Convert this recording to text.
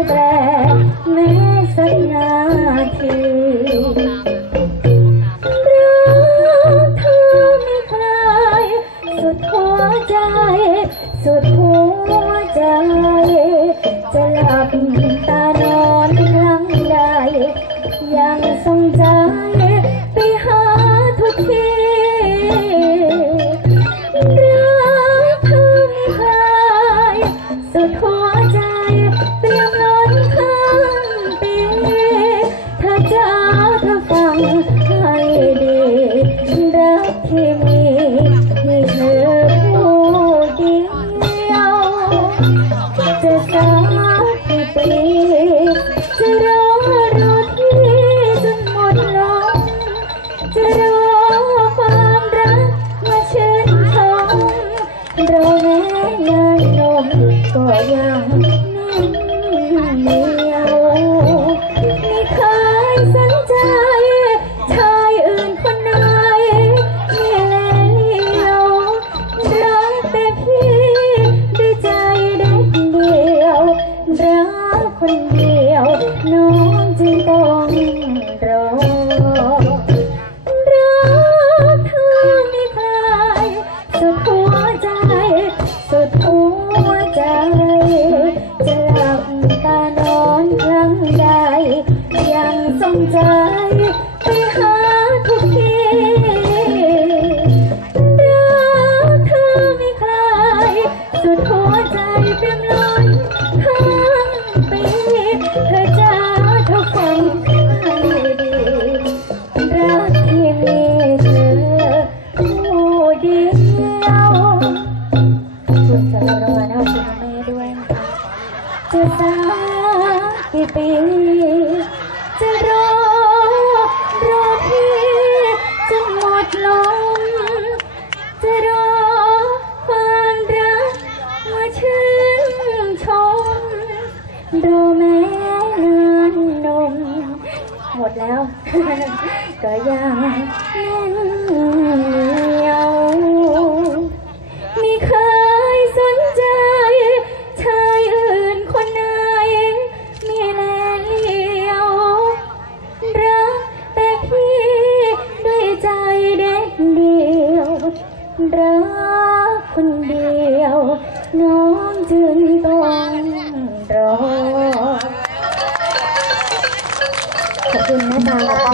แม้สักนาทีรักเธอไม่คลาสุดหัวใจ สุดหัวใจ จะลบตานอนครั้งใดยังทรงจ จะรอรอพี่จนหมดลมจะรอความรักมาชื่นชมรอแม้นานนมก็ยังมี Oh, จะสักกี่ปี จะรอ รอพี่จนหมดลม จะรอความรักมาชื่นชมรอแม่นานนม หมดแล้ว ก็ยังแน่น Điện.